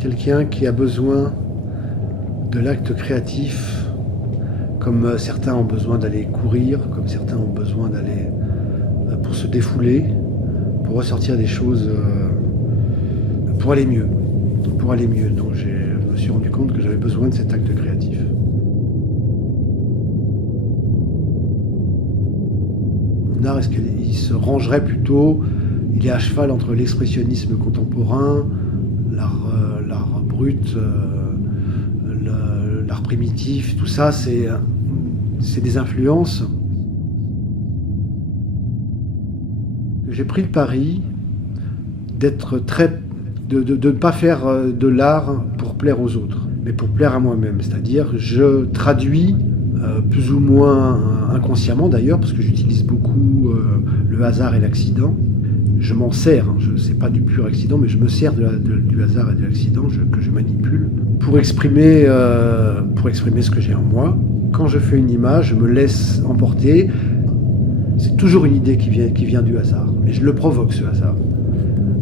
quelqu'un qui a besoin de l'acte créatif, comme certains ont besoin d'aller courir, comme certains ont besoin d'aller pour se défouler, pour ressortir des choses, pour aller mieux. Donc je me suis rendu compte que j'avais besoin de cet acte créatif. Mon art, est-ce qu'il se rangerait plutôt, il est à cheval entre l'expressionnisme contemporain, l'art brut, l'art primitif, tout ça, c'est des influences. J'ai pris le pari de ne pas faire de l'art pour plaire aux autres, mais pour plaire à moi-même. C'est-à-dire, je traduis plus ou moins inconsciemment d'ailleurs, parce que j'utilise beaucoup le hasard et l'accident. Je m'en sers, c'est pas du pur accident, mais je me sers du hasard et de l'accident que je manipule pour exprimer ce que j'ai en moi. Quand je fais une image, je me laisse emporter. C'est toujours une idée qui vient du hasard, mais je le provoque, ce hasard.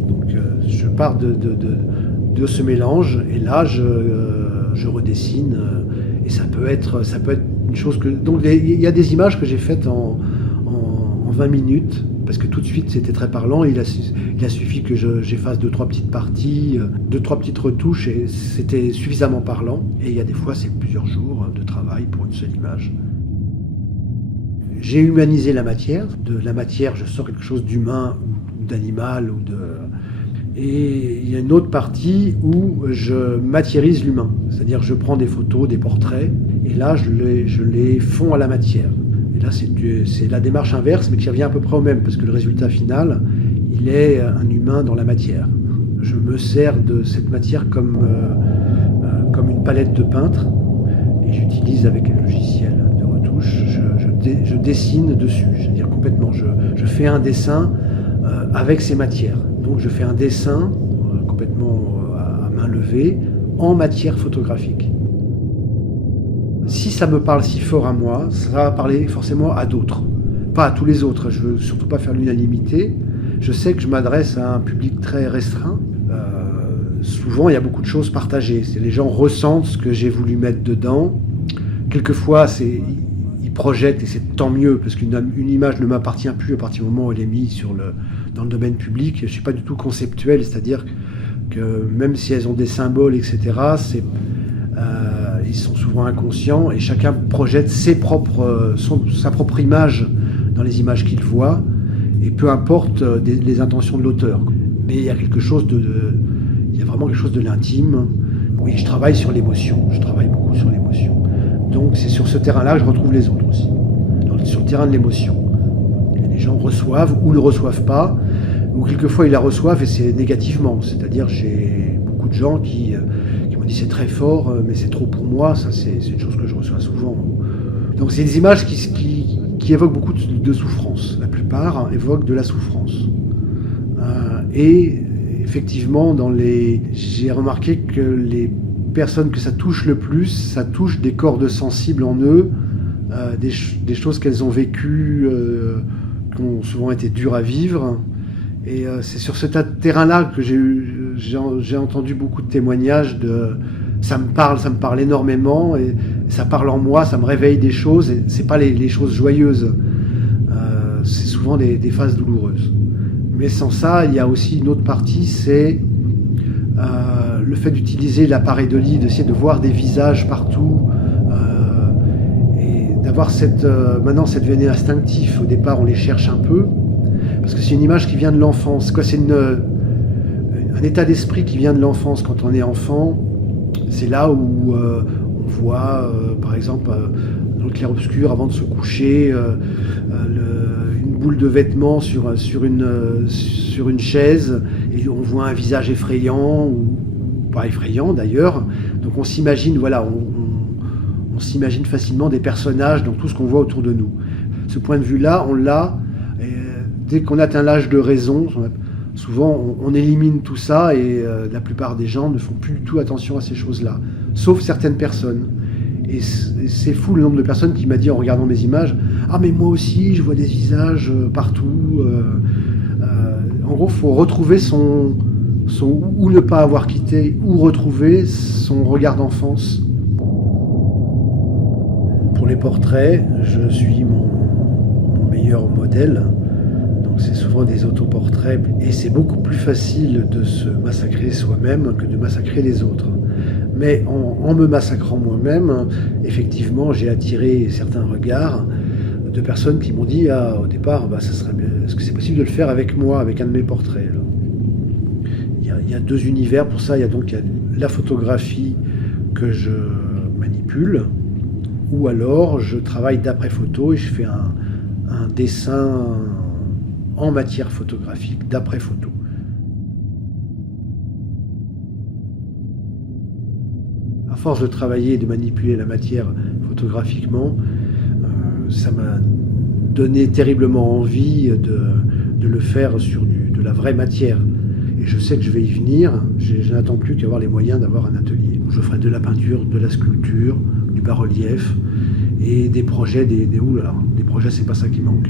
Donc je pars de ce mélange, et là je redessine, et ça peut être une chose que... Donc il y a des images que j'ai faites en 20 minutes, parce que tout de suite c'était très parlant. Il a suffi que j'efface 2-3 petites parties, 2-3 petites retouches, et c'était suffisamment parlant. Et il y a des fois c'est plusieurs jours de travail pour une seule image. J'ai humanisé la matière. De la matière, je sors quelque chose d'humain ou d'animal. Et il y a une autre partie où je matiérise l'humain. C'est-à-dire je prends des photos, des portraits, et là je les fonds à la matière. Et là c'est la démarche inverse, mais qui revient à peu près au même, parce que le résultat final, il est un humain dans la matière. Je me sers de cette matière comme une palette de peintre, et j'utilise avec un logiciel de retouche, je dessine dessus, c'est-à-dire complètement, je fais un dessin avec ces matières. Donc je fais un dessin complètement à main levée en matière photographique. Si ça me parle si fort à moi, ça va parler forcément à d'autres, pas à tous les autres. Je veux surtout pas faire l'unanimité. Je sais que je m'adresse à un public très restreint. Souvent, il y a beaucoup de choses partagées. Les gens ressentent ce que j'ai voulu mettre dedans. Quelquefois, ils projettent, et c'est tant mieux, parce qu'une image ne m'appartient plus à partir du moment où elle est mise dans le domaine public. Je ne suis pas du tout conceptuel, c'est-à-dire que même si elles ont des symboles, etc., ils sont souvent inconscients, et chacun projette sa propre image dans les images qu'il voit, et peu importe les intentions de l'auteur. Mais il y a il y a vraiment quelque chose de l'intime. Oui, je travaille sur l'émotion, je travaille beaucoup sur l'émotion. Donc c'est sur ce terrain-là que je retrouve les autres aussi, sur le terrain de l'émotion. Les gens reçoivent ou ne reçoivent pas, ou quelquefois ils la reçoivent et c'est négativement. C'est-à-dire j'ai beaucoup de gens qui m'ont dit c'est très fort, mais c'est trop pour moi. Ça c'est une chose que je reçois souvent. Donc c'est des images qui évoquent beaucoup de souffrance. La plupart évoquent de la souffrance. Et effectivement, j'ai remarqué que les personnes que ça touche le plus, ça touche des cordes sensibles en eux, des choses qu'elles ont vécues, qui ont souvent été dures à vivre. Et c'est sur ce terrain-là que j'ai entendu beaucoup de témoignages ça me parle énormément, et ça parle en moi, ça me réveille des choses, et c'est pas les choses joyeuses, c'est souvent des phases douloureuses. Mais sans ça, il y a aussi une autre partie, c'est le fait d'utiliser l'appareil de lit, d'essayer de voir des visages partout, et d'avoir maintenant cette venue instinctive. Au départ, on les cherche un peu, parce que c'est une image qui vient de l'enfance. C'est un état d'esprit qui vient de l'enfance. Quand on est enfant, c'est là où on voit, par exemple, dans le clair-obscur, avant de se coucher, une boule de vêtements sur une chaise, et on voit un visage effrayant, ou pas effrayant d'ailleurs. Donc on s'imagine, on s'imagine facilement des personnages dans tout ce qu'on voit autour de nous. Ce point de vue-là, on l'a dès qu'on atteint l'âge de raison. Souvent, on élimine tout ça, et la plupart des gens ne font plus du tout attention à ces choses-là, sauf certaines personnes. Et c'est fou le nombre de personnes qui m'a dit en regardant mes images « Ah mais moi aussi, je vois des visages partout. » En gros, il faut retrouver son ou ne pas avoir quitté, ou retrouver son regard d'enfance. Pour les portraits, je suis mon meilleur modèle. Donc c'est souvent des autoportraits. Et c'est beaucoup plus facile de se massacrer soi-même que de massacrer les autres. Mais en me massacrant moi-même, effectivement, j'ai attiré certains regards de personnes qui m'ont dit au départ, est-ce que c'est possible de le faire avec moi, avec un de mes portraits là. Il y a deux univers pour ça. Il y a la photographie que je manipule, ou alors je travaille d'après photo et je fais un dessin en matière photographique d'après photo. À force de travailler et de manipuler la matière photographiquement, ça m'a donné terriblement envie de le faire sur de la vraie matière. Et je sais que je vais y venir. Je n'attends plus qu'avoir les moyens d'avoir un atelier où je ferai de la peinture, de la sculpture, du bas-relief et des projets, des projets, c'est pas ça qui manque.